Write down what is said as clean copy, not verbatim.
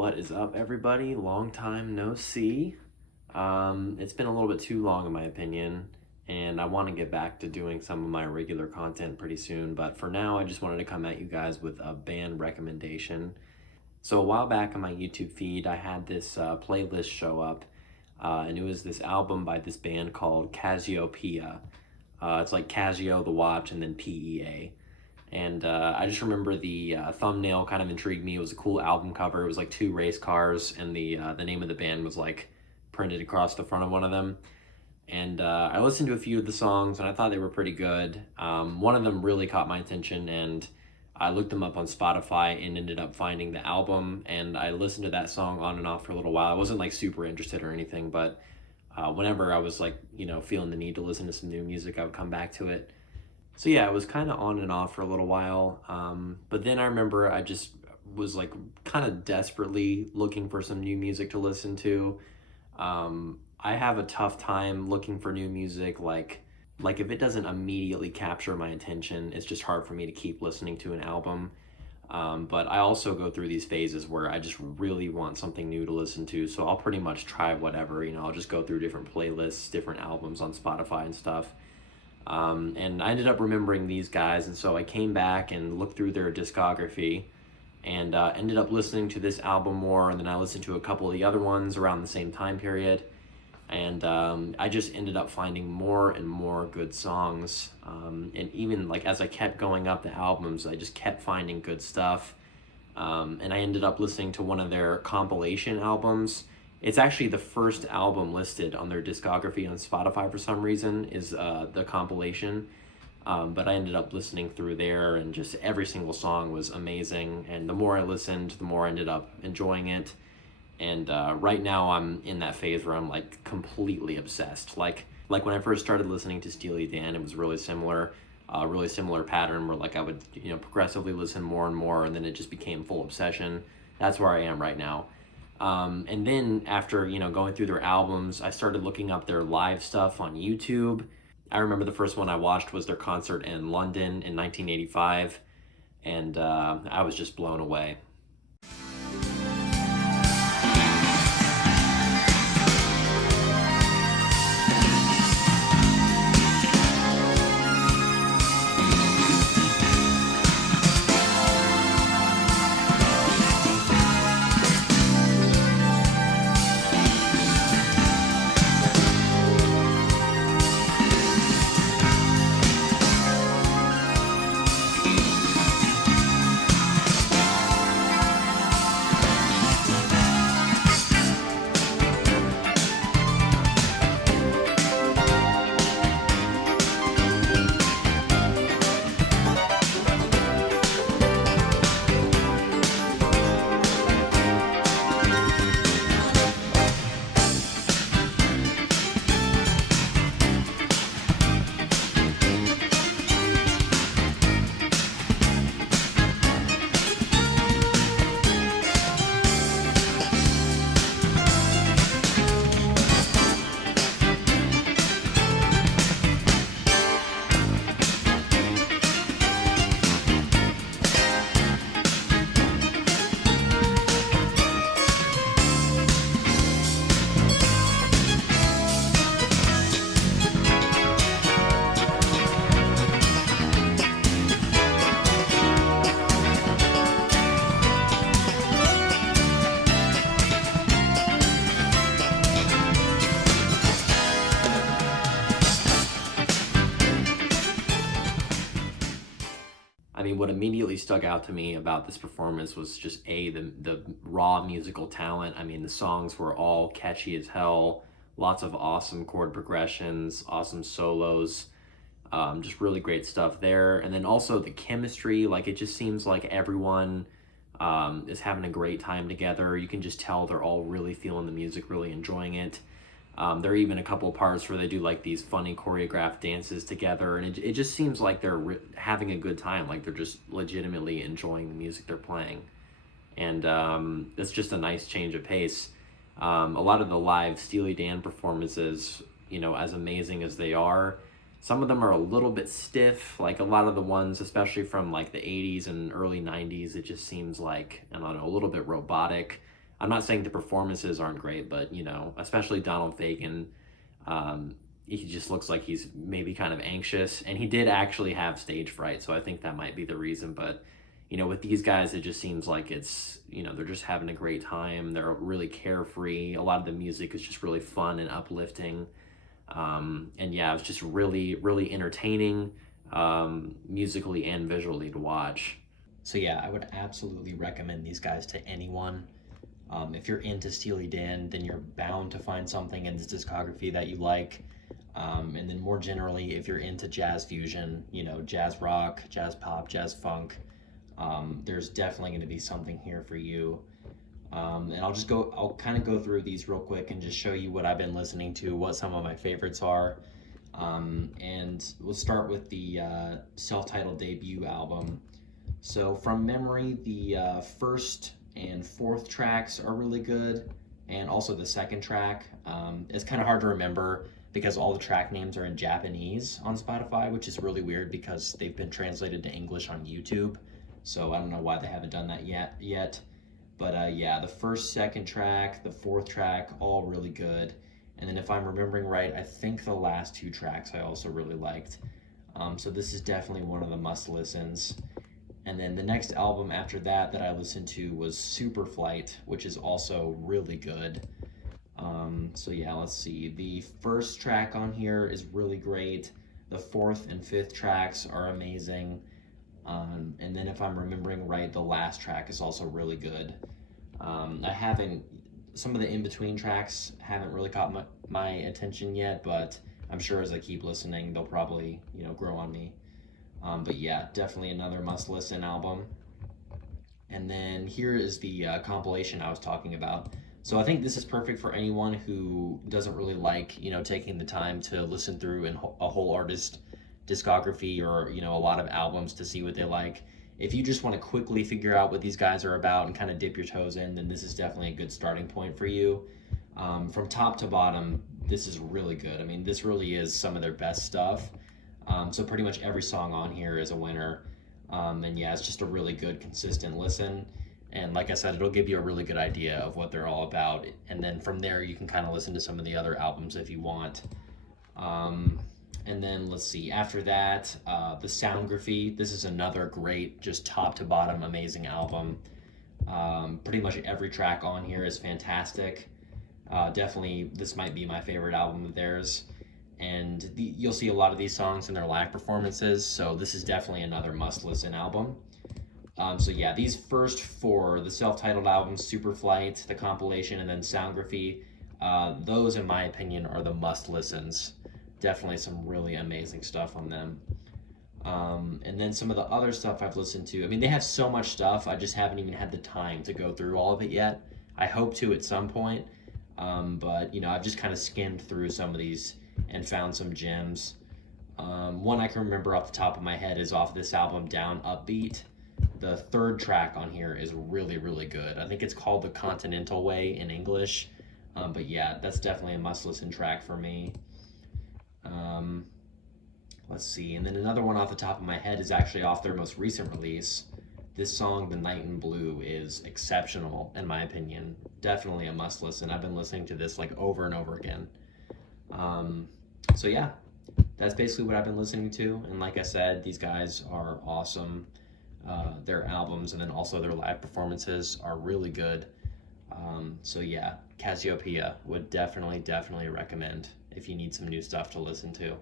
What is up, everybody? Long time no see. It's been a little bit too long, in my opinion, and I want to get back to doing some of my regular content pretty soon. But for now, I just wanted to come at you guys with a band recommendation. So, a while back on my YouTube feed, I had this playlist show up, and it was this album by this band called Casiopea. It's like Casio, the watch, and then PEA. And I just remember the thumbnail kind of intrigued me. It was a cool album cover. It was like two race cars, and the name of the band was like printed across the front of one of them. And I listened to a few of the songs, and I thought they were pretty good. One of them really caught my attention, and I looked them up on Spotify and ended up finding the album. And I listened to that song on and off for a little while. I wasn't like super interested or anything, but whenever I was like, feeling the need to listen to some new music, I would come back to it. So yeah, it was kind of on and off for a little while. But then I remember I just was like kind of desperately looking for some new music to listen to. I have a tough time looking for new music. Like if it doesn't immediately capture my attention, it's just hard for me to keep listening to an album. But I also go through these phases where I just really want something new to listen to. So I'll pretty much try whatever, I'll just go through different playlists, different albums on Spotify and stuff. And I ended up remembering these guys, and so I came back and looked through their discography and ended up listening to this album more, and then I listened to a couple of the other ones around the same time period, and I just ended up finding more and more good songs, and even like as I kept going up the albums, I just kept finding good stuff, and I ended up listening to one of their compilation albums. It's actually the first album listed on their discography on Spotify for some reason, is the compilation. But I ended up listening through there, and just every single song was amazing. And the more I listened, the more I ended up enjoying it. And right now I'm in that phase where I'm like completely obsessed. Like when I first started listening to Steely Dan, it was really similar pattern where like I would progressively listen more and more, and then it just became full obsession. That's where I am right now. And then after, going through their albums, I started looking up their live stuff on YouTube. I remember the first one I watched was their concert in London in 1985, and I was just blown away. I mean, what immediately stuck out to me about this performance was just the raw musical talent. I mean, the songs were all catchy as hell, lots of awesome chord progressions, awesome solos, just really great stuff there. And then also the chemistry, like it just seems like everyone is having a great time together. You can just tell they're all really feeling the music, really enjoying it. There are even a couple of parts where they do like these funny choreographed dances together, and it just seems like they're having a good time, like they're just legitimately enjoying the music they're playing. And it's just a nice change of pace. A lot of the live Steely Dan performances, as amazing as they are, some of them are a little bit stiff, like a lot of the ones, especially from like the 80s and early 90s, it just seems like, I don't know, a little bit robotic. I'm not saying the performances aren't great, but especially Donald Fagen, he just looks like he's maybe kind of anxious, and he did actually have stage fright, so I think that might be the reason. But with these guys, it just seems like they're just having a great time. They're really carefree. A lot of the music is just really fun and uplifting. And yeah, it's just really, really entertaining, musically and visually to watch. So yeah, I would absolutely recommend these guys to anyone. If you're into Steely Dan, then you're bound to find something in this discography that you like. And then more generally, if you're into jazz fusion, jazz rock, jazz pop, jazz funk, there's definitely going to be something here for you. And I'll kind of go through these real quick and just show you what I've been listening to, what some of my favorites are. And we'll start with the self-titled debut album. So from memory, the first and fourth tracks are really good, and also the second track. It's kind of hard to remember because all the track names are in Japanese on Spotify, which is really weird because they've been translated to English on YouTube. So I don't know why they haven't done that yet. But yeah, the first, second track, the fourth track, all really good. And then if I'm remembering right, I think the last two tracks I also really liked. So this is definitely one of the must listens. And then the next album after that I listened to was Superflight, which is also really good. So yeah, let's see. The first track on here is really great. The fourth and fifth tracks are amazing. And then if I'm remembering right, the last track is also really good. Some of the in-between tracks haven't really caught my attention yet, but I'm sure as I keep listening, they'll probably, grow on me. But yeah, definitely another must-listen album. And then here is the compilation I was talking about. So I think this is perfect for anyone who doesn't really like, taking the time to listen through a whole artist discography or, a lot of albums to see what they like. If you just want to quickly figure out what these guys are about and kind of dip your toes in, then this is definitely a good starting point for you. From top to bottom, this is really good. I mean, this really is some of their best stuff. So pretty much every song on here is a winner. And yeah, it's just a really good, consistent listen. And like I said, it'll give you a really good idea of what they're all about. And then from there, you can kind of listen to some of the other albums if you want. And then let's see, after that, the Soundgraphy. This is another great, just top to bottom, amazing album. Pretty much every track on here is fantastic. Definitely, this might be my favorite album of theirs. And you'll see a lot of these songs in their live performances, so this is definitely another must-listen album. So yeah, these first four, the self-titled album, Superflight, the compilation, and then Soundgraphy, those, in my opinion, are the must-listens. Definitely some really amazing stuff on them. And then some of the other stuff I've listened to, I mean, they have so much stuff, I just haven't even had the time to go through all of it yet. I hope to at some point, but, I've just kind of skimmed through some of these and found some gems. One I can remember off the top of my head is off this album, Down Upbeat. The third track on here is really, really good. I think it's called The Continental Way in English. But yeah, that's definitely a must-listen track for me. Let's see. And then another one off the top of my head is actually off their most recent release. This song, The Night in Blue, is exceptional, in my opinion. Definitely a must-listen. I've been listening to this like over and over again. So yeah, that's basically what I've been listening to. And like I said, these guys are awesome. Their albums and then also their live performances are really good. So yeah, Casiopea would definitely recommend if you need some new stuff to listen to.